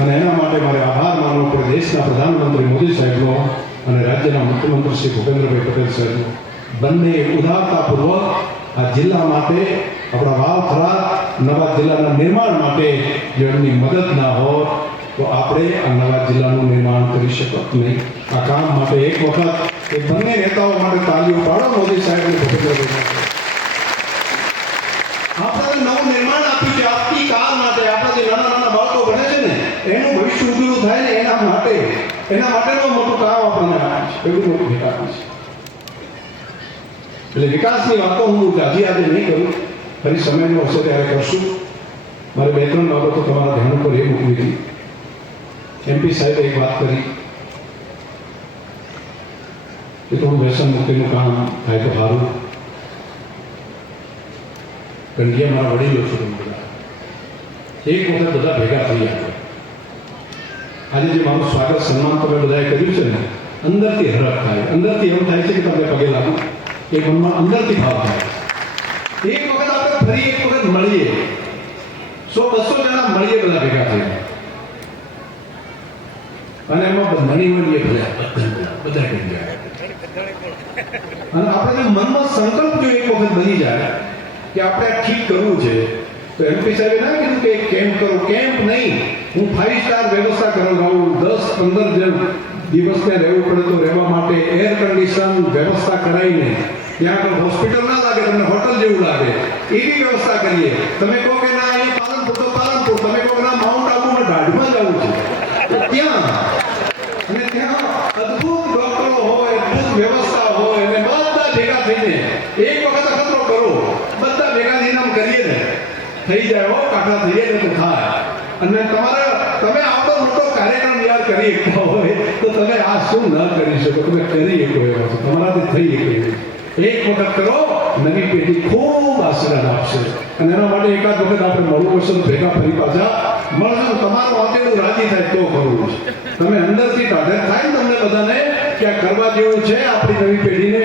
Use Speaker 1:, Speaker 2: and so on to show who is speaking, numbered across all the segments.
Speaker 1: અને એના માટે મારે આભાર માનવો પડે દેશના પ્રધાનમંત્રી મોદી સાહેબનો અને રાજ્યના મુખ્યમંત્રી શ્રી ભૂપેન્દ્રભાઈ પટેલ સાહેબનો. બંને ઉદારતાપૂર્વક આ જિલ્લા માટે, આપણા વાવ થરા નવા જિલ્લાના નિર્માણ માટે જો એમની મદદ ના હોત, તો આપણે આ નવા જિલ્લાનું નિર્માણ કરી શકત નહીં. આ કામ માટે એક વખત, એ બંને નેતાઓ માટે તાલીઓ પાડો મોદી સાહેબ અને ભૂપેન્દ્રભાઈ માટે. આપણે નવું નિર્માણ આપ્યું છે આવતી કાળ માટે આપણા જે નાના નાના બાળકો ભણે છે ને એનું ભવિષ્ય ઉજળું થાય ને એના માટે એના માટેનો મોટું કામ આપણને આપ્યું છે એવું મોટું ભેટ આપી છે એટલે વિકાસની વાતો હું ગાજી આજે નહીં કરું, ફરી સમયનો હશે ત્યારે કરશું. મારે બે ત્રણ બાબતો તમારા ધ્યાન ઉપર એ મૂકવી હતી. એમપી સાહેબે એક વાત કરી, કે થોડું વ્યસન મુક્તિનું કામ થાય તો સારું કંડિયા મારા વડીલો છો એક વખત બધા ભેગા થઈ આપણે આજે જે મારું સ્વાગત સન્માન તમે બધાએ કર્યું છે ને, અંદરથી હરખ થાય. અંદરથી એમ થાય છે કે તમે પગે લાગો એ મનમાં અંદરથી ભાવ થાય. એક વખત આપણે ફરી એક વખત મળીએ. સો બસો જણા મળીએ બધા ભેગા થઈને. અને એમાં બંધાણી મળીએ બધા બધા કરી જાય અને આપણે મનમાં સંકલ્પ જો એક વખત બની જાય કે આપણે આ ઠીક કરવું છે તો એમપી સાહેબે ના કીધું કે કેમ્પ કરો કેમ્પ નહીં? હું ફાઈવ સ્ટાર વ્યવસ્થા કરાવું દસ, પંદર જણ દિવસને રહેવું પડે તો રહેવા માટે એર કન્ડિશન વ્યવસ્થા કરાવીને ત્યાં આગળ હોસ્પિટલ ના લાગે, તમને હોટલ જેવું લાગે, એવી વ્યવસ્થા કરીએ. તમે કહો કે ના અહીંયા પાલનપુર તો પાલનપુર, તમે કહો ના માઉન્ટ આબુમાં દાઢમાં જવું છે. ત્યાં. અને ત્યાં અદ્ભુત ડોક્ટરો હોય, અદ્ભુત વ્યવસ્થા હોય, અને બધા ભેગા થઈને એક વખત અખતરો કરો બધા ભેગા થઈને આમ કરીએ ને થઈ જાય હો થઈ ને તો થાય. અને તમારા, તમે આવડો મોટો કાર્યક્રમ યાદ કરી શકતા હોય, તો તમે આ શું ન કરી શકો? તમે કરી શકો એવા છો? તમારાથી થઈ શકે એક વખત કરો, નવી પેઢી ખૂબ આશીર્વાદ આપશે. અને એના માટે એકાદ વખત આપણે મળવું હશે ભેગા ફરી પાછા મળશે. તમારું વાંચેલું રાજી થાય તો કરવું છે તમે અંદરથી ટાઢેર થાય ને તમને બધાને કે આ કરવા જેવું છે, આપણી નવી પેઢીને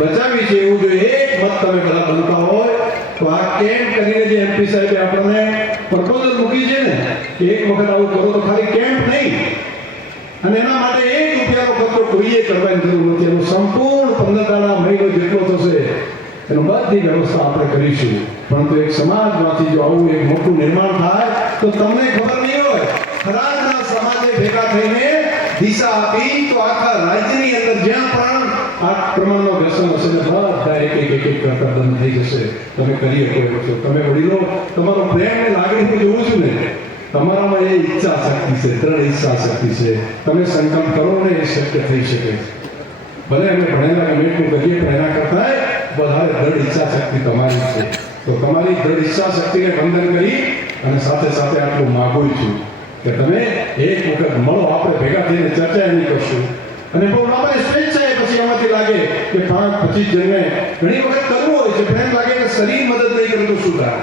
Speaker 1: બચાવી છે એવું જો એક મત તમે બધા બનતા હોય તો આ કેમ્પ કરીને જે એમપી સાહેબે આપણને પ્રપોઝલ મૂકી છે ને, કે એક વખત આવું કરો તો ખાલી કેમ્પ નહીં? અને એના માટે એક રૂપિયાનો ખર્ચો કોઈએ કરવાની જરૂર નથી. એનો સંપૂર્ણ પંદર દાડા મહિનો જેટલો થશે, એનો બધી વ્યવસ્થા આપણે કરીશું. પરંતુ એક સમાજમાંથી જો આવું એક મોટું નિર્માણ થાય, તો તમને ખબર નહીં હોય. ખરાબના સમાજે ભેગા થઈને દિશા આપી તો આખા રાજ્યની અંદર જ્યાં આ પ્રમાણનો વ્યસન હશે ને બધા એક એક એક એક કરતા બંધ થઈ જશે તમે કરી શકો છો તમે વડીલો તમારો પ્રેમ ને લાગણી હું જોઉં છું ને તમારામાં એ ઈચ્છા શક્તિ છે દ્રઢ ઈચ્છા શક્તિ છે તમે સંકલ્પ કરો ને એ શક્ય થઈ શકે ભલે અમે ભણેલા ગમેટનું કરીએ પણ એના કરતાં વધારે દ્રઢ ઈચ્છા શક્તિ તમારી છે તો તમારી દ્રઢ ઈચ્છા શક્તિને વંદન કરી અને સાથે સાથે આટલું માગું છું કે તમે એક વખત મળો આપણે ભેગા થઈને ચર્ચા એની કરશું અને બહુ આપણે સ્વેચ્છાએ પછી એમાંથી લાગે કે પાંચ પચીસ જણને ઘણી વખત કરવું હોય છે પણ એમ લાગે કે શરીર મદદ નહીં કરે તો શું થાય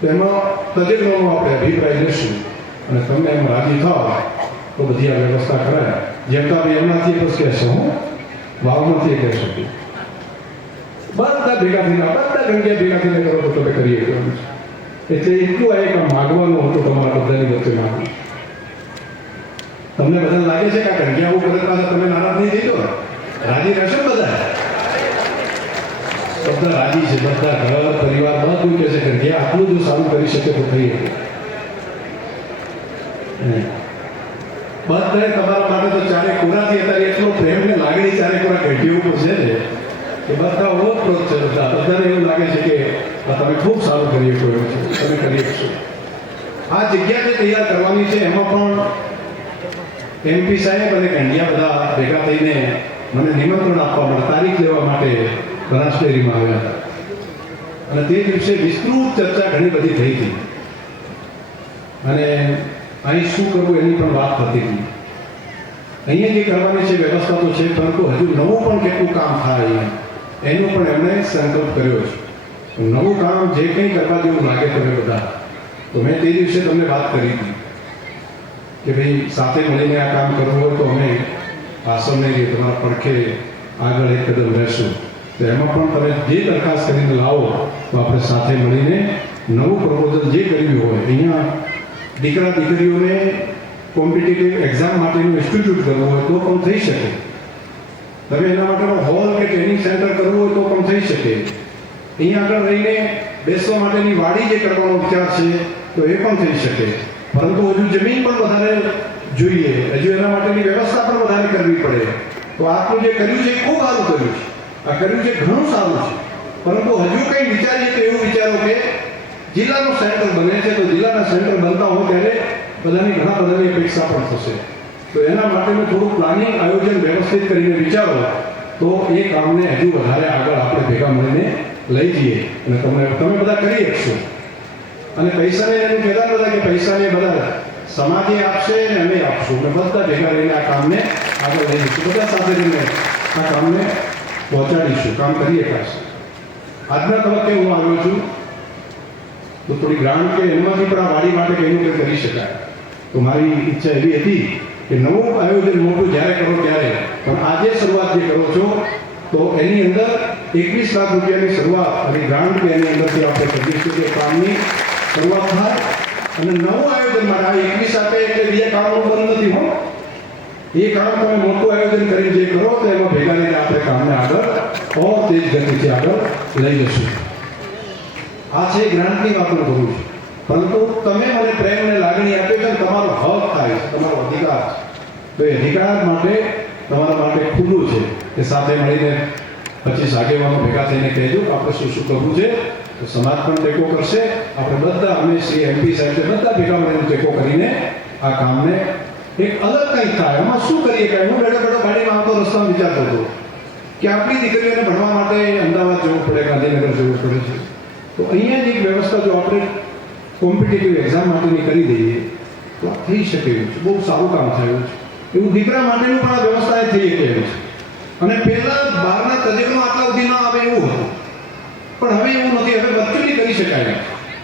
Speaker 1: તો એમાં તજજ્ઞોનો આપણે અભિપ્રાય લઈશું અને તમને એમ રાજી થાવ, તો બધી આ વ્યવસ્થા કરાય. જેમ તો આપણે એમનાથી બસ કહેશો, હું. વાવમાંથી એ કહેશો. બધા ભેગા થઈને, બધા ગંગે ભેગા થઈને કરો તો તમે કરીએ કરવાનું એટલે એટલું આ એક માગવાનું હતું તમારા બધાની વચ્ચે માગવું તમને બધા લાગે છે કે આ ગંગ્યા કરે તમે નારાજ નહીં થઈ ગયો રાજી રહેશો બધા? બધા રાજી છે, બધા ઘર, પરિવાર બધું કહે છે કે જે આટલું જો સારું કરી શકે તો થઈ બધા તમારા માટે તો ચારે કોરાથી અત્યારે એટલો પ્રેમ ને લાગણી ચારે કોરા ઘટી ઉપર છે ને, કે બધા ઓતપ્રોત છે બધા. બધાને એવું લાગે છે કે તમે ખૂબ સારું કરી શકો એવું છે. તમે કરી શકશો આ જગ્યા જે તૈયાર કરવાની છે, એમાં પણ એમપી સાહેબ અને ગંડિયા બધા ભેગા થઈને મને નિમંત્રણ આપવા માટે, તારીખ લેવા માટે બનાસ આવ્યા હતા. અને તે દિવસે વિસ્તૃત ચર્ચા ઘણી બધી થઈ હતી. અને અહીં શું કરવું એની પણ વાત થતી હતી. અહીંયા જે કરવાની છે વ્યવસ્થા તો છે, પરંતુ હજુ નવું પણ કેટલું કામ થાય એનો પણ એમણે સંકલ્પ કર્યો છે. નવું કામ જે કંઈ કરવા જેવું લાગે તમે બધા. તો મેં તે દિવસે તમને વાત કરી હતી કે ભાઈ, સાથે મળીને આ કામ કરવું હોય તો અમે નહીં તમારા પડખે આગળ એક કદમ રહેશું. તો એમાં પણ તમે જે દરખાસ્ત કરીને લાવો, તો આપણે સાથે મળીને નવું પ્રપોઝલ જે કર્યું હોય, અહીંયા દીકરા દીકરીઓને કોમ્પિટિટિવ એક્ઝામ માટેનું ઇન્સ્ટિટ્યૂટ કરવું હોય તો પણ થઈ શકે. તમે એના માટેનો હોલ કે ટ્રેનિંગ સેન્ટર કરવું હોય તો પણ થઈ શકે. અહીંયા આગળ રહીને બેસવા માટેની વાડી જે કરવાનો વિચાર છે, તો એ પણ થઈ શકે. પરંતુ હજુ જમીન પણ વધારે જોઈએ. હજુ એના માટેની વ્યવસ્થા પણ વધારે કરવી પડે. તો આપનું જે કર્યું છે એ ખૂબ સારું કર્યું છે. આ કર્યું છે ઘણું સારું છે. પરંતુ હજુ કંઈ વિચારીએ તો એવું વિચારો કે જિલ્લાનું સેન્ટર બને છે, તો જિલ્લાના સેન્ટર બનતા હોય ત્યારે બધાની ઘણા બધાની અપેક્ષા પણ થશે. તો એના માટેનું થોડું પ્લાનિંગ, આયોજન વ્યવસ્થિત કરીને વિચારો, તો એ કામને હજુ વધારે આગળ આપણે ભેગા મળીને લઈ જઈએ અને તમે તમે બધા કરી શકશો અને પૈસાને એનું કહેતા બધા કે પૈસાને બધા સમાજે આપશે ને અમે આપશું. અને બધા ભેગા રહીને આ કામને આગળ લઈ જઈશું. બધા સાથે રહીને આ કામને પહોંચાડીશું, કામ કરીએ પાછું આજના તબક્કે હું આવ્યો છું, તો થોડી ગ્રાન્ટ કે એમાંથી પણ આ વાડી માટે કંઈનું કંઈ કરી શકાય. તો મારી ઈચ્છા એવી હતી કે નવું આયોજન મોટું જ્યારે કરો ત્યારે. પણ આજે શરૂઆત જે કરો છો, તો એની અંદર એકવીસ લાખ રૂપિયાની શરૂઆત અને ગ્રાન્ટ કે એની અંદરથી આપણે કરીશું કે કામની શરૂઆત થાય. અને નવું આયોજન માટે આ એકવીસ આપે એટલે બીજા કામો બંધ નથી, હો. એ કામ તમે મોટું આયોજન કરીને જે કરો તો એમાં ભેગા લઈને આપણે કામને આગળ ઓર તેજ ગતિથી આગળ લઈ જશું આ છે ગ્રાન્ટની વાત હું કરું છું પરંતુ તમે મને પ્રેમ અને લાગણી આપે છે તમારો હક થાય છે તમારો અધિકાર છે તો એ અધિકાર માટે તમારા માટે ખુલ્લું છે કે સાથે મળીને પચીસ આગેવાનો ભેગા થઈને કહેજો આપણે શું શું કરવું છે તો સમાજ પણ ટેકો કરશે આપણે બધા અમે શ્રી એમપી સાહેબ બધા ભેગા મળીને ટેકો કરીને આ કામને એક અલગ કંઈક થાય. એમાં શું કરીએ કે હું બેઠો બેઠો ગાડીમાં આવતો રસ્તામાં વિચારતો હતો કે આપણી દીકરીઓને ભણવા માટે અમદાવાદ જવું પડે, ગાંધીનગર જવું પડે છે. તો અહીંયા જ એક વ્યવસ્થા જો આપણે કોમ્પિટિટિવ એક્ઝામ માટેની કરી દઈએ, તો થઈ શકે એવું છે. બહુ સારું કામ થયું છે. એવું દીકરા માટેનું પણ આ વ્યવસ્થા એ થઈ શકે છે. અને પહેલા બહારના તજજ્ઞો આટલા સુધી ન આવે એવું હતું પણ હવે એવું નથી હવે વર્ચ્યુઅલી કરી શકાય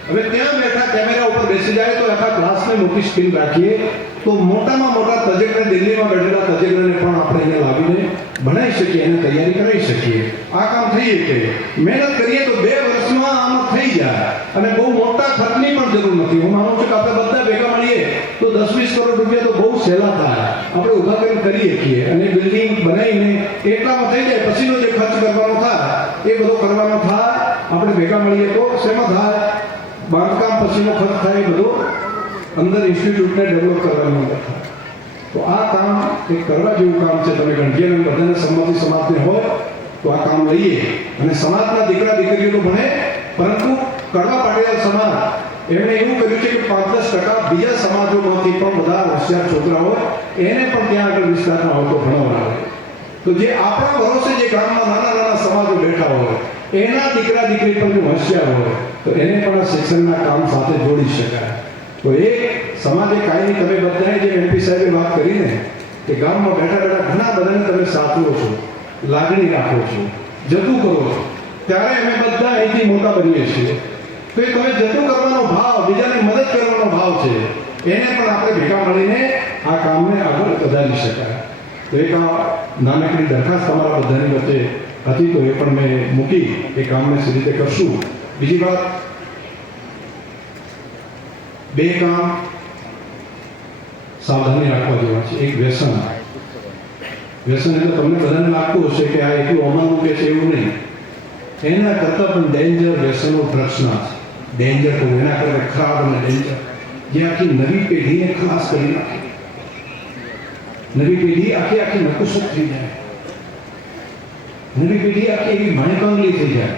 Speaker 1: હવે ત્યાં બેઠા કેમેરા ઉપર બેસી જાય તો આખા ક્લાસને મોટી સ્ક્રીન રાખીએ તો મોટામાં મોટા તજજ્ઞ દિલ્હીમાં બેઠેલા તજજ્ઞને પણ આપણે અહીંયા લાવીને ભણાવી શકીએ અને તૈયારી કરાવી શકીએ. આ કામ થઈ શકે. મહેનત કરીએ તો બે વર્ષમાં આમ થઈ જાય. અને બહુ મોટા ખર્ચની પણ જરૂર નથી. હું માનું છું કે આપણે બધા ભેગા મળીએ તો દસ વીસ કરોડ રૂપિયા તો બહુ સહેલા થાય. આપણે ઊભા કરીને કરી શકીએ અને બિલ્ડિંગ બનાવીને એટલામાં થઈ જાય. પછીનો જે ખર્ચ કરવાનો થાય, એ બધો કરવાનો થાય. આપણે ભેગા મળીએ તો શેમાં થાય? બાંધકામ પછીનો ખર્ચ થાય બધો અંદર ઇન્સ્ટિટ્યૂટને ડેવલપ કરવાનો અંદર તો આ કામ એક કરવા જેવું કામ છે તમે ગણધીએ બધાને સંમતિ સમાજને હોય, તો આ કામ લઈએ. અને સમાજના દીકરા દીકરીઓ તો ભણે, પરંતુ કડવા પાટીદાર સમાજ, એમણે એવું કર્યું છે કે પાંચ દસ ટકા બીજા સમાજોમાંથી પણ બધા હોશિયાર છોકરા હોય એને પણ ત્યાં આગળ વિસ્તારમાં આવતો ભણવા આવે તો જે આપણા ભરોસે જે ગામમાં નાના નાના સમાજો બેઠા હોય, એના દીકરા દીકરી પર જો હોય, તો એને પણ આ શિક્ષણના કામ સાથે જોડી શકાય. તો એ સમાજે કાયમી તમે બધાએ જે એમપી સાહેબે વાત કરીને કે ગામમાં બેઠા બેઠા ઘણા બધાને તમે સાચવો છો, લાગણી રાખો છો, જતું કરો છો. ત્યારે અમે બધા અહીંથી મોટા બનીએ છીએ. તો એ તમે જતું કરવાનો ભાવ, બીજાને મદદ કરવાનો ભાવ છે, એને પણ આપણે ભેગા મળીને આ કામને આગળ વધારી શકાય. તો એક આ નાનકડી દરખાસ્ત તમારા બધાની વચ્ચે હતી તો એ પણ મેં મૂકી એ કામને સીધી રીતે કરશું બીજી વાત બે કામ સાવધાની રાખવા જેવા છે એક વ્યસન વ્યસન એટલે તમને બધાને લાગતું હશે કે આ એટલું અમારું કે છે એવું નહીં એના કરતાં પણ ડેન્જર વ્યસનો ડ્રગ્સના છે ડેન્જર તો એના કરતાં ખરાબ અને ડેન્જર જે આખી નવી પેઢીને ખલાસ કરી નાખે નવી પેઢી આખી આખી નકુસત થઈ જાય. નવી પેઢી આખી એવી માણેકાંગલી થઈ જાય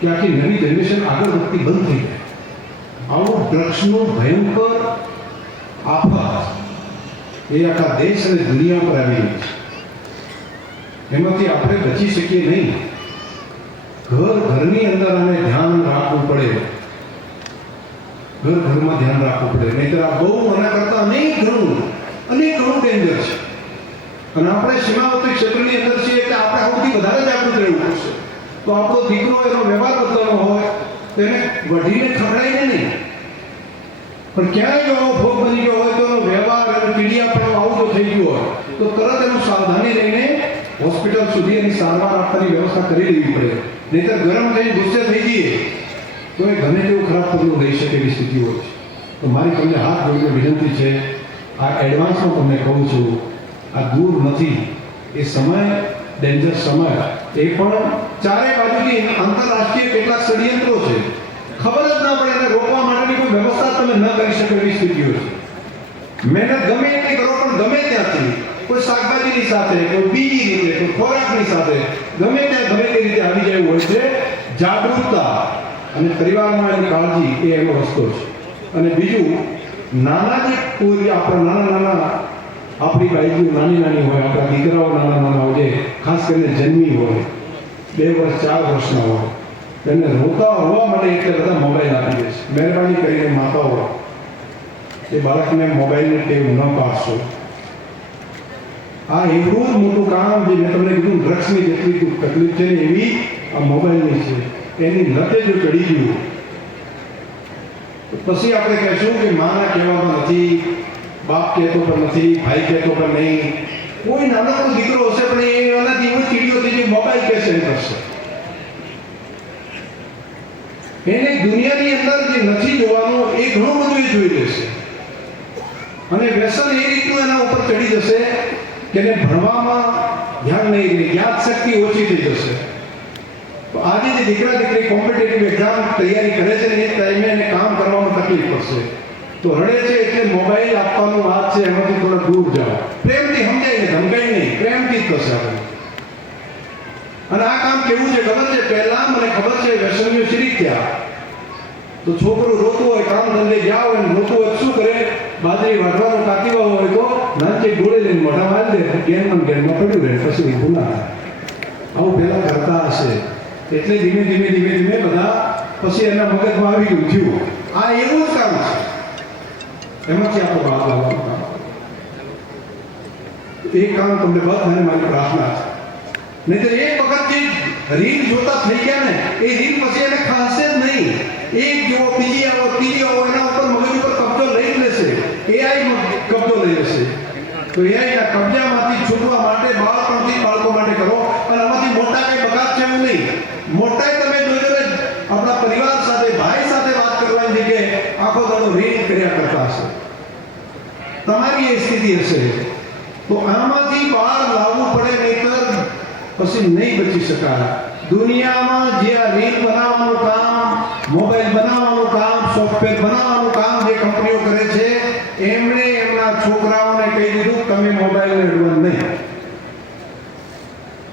Speaker 1: કે આખી નવી જનરેશન આગળ વધતી બંધ થઈ જાય. આવો ડ્રગ્સનો ભયંકર આફત એ આખા દેશ અને દુનિયા પર આવી રહી છે. એમાંથી આપણે બચી શકીએ નહીં. ઘર ઘરની અંદર આને ધ્યાન રાખવું પડે. ઘર ઘરમાં ધ્યાન રાખવું પડે. નહીતર આ બહુ મના કરતા નહીં ઘણું. અનેક ઘણું ડેન્જર છે. અને આપણે સીમાવર્તી ક્ષેત્રની અંદર છીએ કે આપણે સૌથી વધારે જાગૃત રહેવું પડશે. તો આપણો દીકરો એનો વ્યવહાર બદલવાનો હોય તેને વધીને ખવડાવીને નહીં. પણ ક્યાંય જો ભોગ બની ગયો હોય, તો એનો વ્યવહાર અને આવું જો થઈ ગયું હોય, તો તરત એનું સાવધાની લઈને હોસ્પિટલ સુધી એની સારવાર આપવાની વ્યવસ્થા કરી દેવી પડે. નહીતર ગરમ થઈને ગુસ્સે થઈ જઈએ, તો એ ગમે તેવું ખરાબ પગલું લઈ શકે એવી સ્થિતિ હોય છે. તો મારી તમને હાથ જોડીને વિનંતી છે આ એડવાન્સમાં તમને કહું છું, આ દૂર નથી. એ સમય ડેન્જર સમય. એ પણ ચારે બાજુથી આંતરરાષ્ટ્રીય કેટલાક ષડયંત્રો છે. ખબર જ ના પડે એને રોકવા માટેની કોઈ વ્યવસ્થા તમે ન કરી શકો એવી સ્થિતિઓ છે. મહેનત ગમે એટલી કરો, પણ ગમે ત્યાંથી કોઈ શાકભાજીની સાથે, કોઈ બીજી રીતે, કોઈ ખોરાકની સાથે, ગમે ત્યાં ગમે તે રીતે આવી જવું હોય છે. જાગૃતતા અને પરિવારમાં એની કાળજી એ એનો રસ્તો છે. અને બીજું નાના કોઈ આપણા નાના નાના, આપણી બાઈકીઓ નાની નાની હોય, આપણા દીકરાઓ નાના નાના હોય ખાસ કરીને જન્મી હોય, બે વર્ષ, ચાર વર્ષના હોય એને રોતા હોવા માટે એટલે બધા મોબાઈલ આપી દે છે. મહેરબાની કરીને માતાઓ, એ બાળકને મોબાઈલની ટેવ ન પાડશો. આ એટલું જ મોટું કામ જે મેં તમને કીધું, ડ્રગ્સની જેટલી તકલીફ છે એવી આ મોબાઈલની છે, એની લતે જો ચડી ગયું પછી આપણે કહેશું કે માના કહેવામાં નથી, બાપ કહેતો પણ નથી, ભાઈ કહેતો પણ નહીં. કોઈ નાનકડો દીકરો હશે પણ એ એનાથી એવો ચીડિયો થઈ જાય મોબાઈલ કહેશે એમ કરશે એને દુનિયાની અંદર જે નથી જોવાનું, એ ઘણું બધું એ જોઈ લેશે. અને વ્યસન એ રીતનું એના ઉપર ચડી જશે કે એને ભણવામાં ધ્યાન નહીં રહે યાદ શક્તિ ઓછી થઈ જશે. તો આજે જે દીકરા દીકરી કોમ્પિટેટિવ એક્ઝામ તૈયારી કરે છે એ ટાઈમે એને કામ કરવામાં તકલીફ પડશે. તો રડે છે એટલે મોબાઈલ આપવાનો વાત છે, એમાંથી થોડા દૂર જાઓ. પ્રેમથી સમજાય ને ધમકાઈ નહીં, પ્રેમથી જ થશે આપણે. અને આ કામ કેવું છે ખબર છે? પહેલા મને ખબર છે વ્યસનીઓ શરીક થયા તો છોકરું રોતું હોય, કામ ધંધે ગયા હોય રોતું હોય શું કરે? બાજરી વાટવાનું કાતીવા હોય તો નાચે ગોળી લઈને મોઢા મારી દે ગેમમાં ગેમમાં પડ્યું રહે, પછી ભૂલા આવું પહેલા કરતા હશે. એટલે ધીમે ધીમે ધીમે ધીમે બધા પછી એના મગજમાં આવી ગયું, થયું. આ એવું જ કામ છે. એમાંથી આપણો ભાગ લાવવાનું એ કામ તમને બધાને મારી પ્રાર્થના છે. નહીં તો એક વખત જે રીલ જોતા થઈ ગયા ને, એ રીલ પછી એને ખાશે જ નહીં. એક જો બીજી આવો, ત્રીજી આવો, એના ઉપર મગજ ઉપર કબજો લઈ લેશે. એઆઈ કબજો લઈ લેશે. તો એઆઈ ના કબજામાંથી છૂટવા માટે બાળપણથી બાળકો માટે કરો અને આમાંથી મોટા કઈ બગાડ છે એવું નહીં મોટાઈ તમે જોજો ને આપણા પરિવાર સાથે ભાઈ સાથે વાત કરવાની જગ્યાએ આખો દાડો રીલ કર્યા કરતા હશે તમારી હશે. તો આમાંથી બહાર લાવવું પડે નહીતર પછી નહીં બચી શકાય. દુનિયામાં જે આ રીલ બનાવવાનું કામ, મોબાઈલ બનાવવાનું કામ, સોફ્ટવેર બનાવવાનું કામ જે કંપનીઓ કરે છે, એમણે એમના છોકરાઓને કહી દીધું, તમે મોબાઈલ એડવાન્સ નહીં.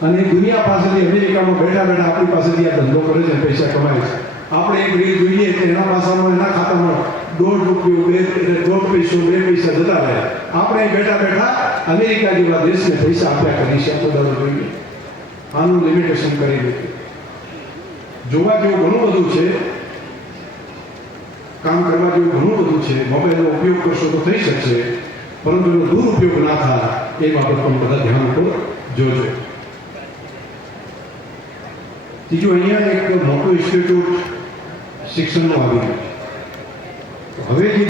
Speaker 1: અને દુનિયા પાસેથી અમેરિકામાં બેઠા બેઠા આપણી પાસેથી આ ધંધો કરે છે, પૈસા કમાય છે. આપણે એક રીલ જોઈએ કે એના પાસામાં એના ખાતામાં દોઢ રૂપિયો બે દોઢ પૈસો બે પૈસા જતા રહે. આપણે બેઠા બેઠા અમેરિકા જેવા દેશને પૈસા આપ્યા કરી છે આપણે જોઈએ. આનું લિમિટેશન કરી દીધું જોવા જેવું ઘણું બધું છે, કામ કરવા જેવું ઘણું બધું છે, મોબાઈલનો ઉપયોગ કરશો તો થઈ શકશે, પરંતુ એનો દુરુપયોગ ના થાય એ બાબત પણ બધા ધ્યાન ઉપર જોજો. ત્રીજું, અહીંયા એક મોટું ઇન્સ્ટિટ્યૂટ શિક્ષણનું આવી ગયું છે. હવે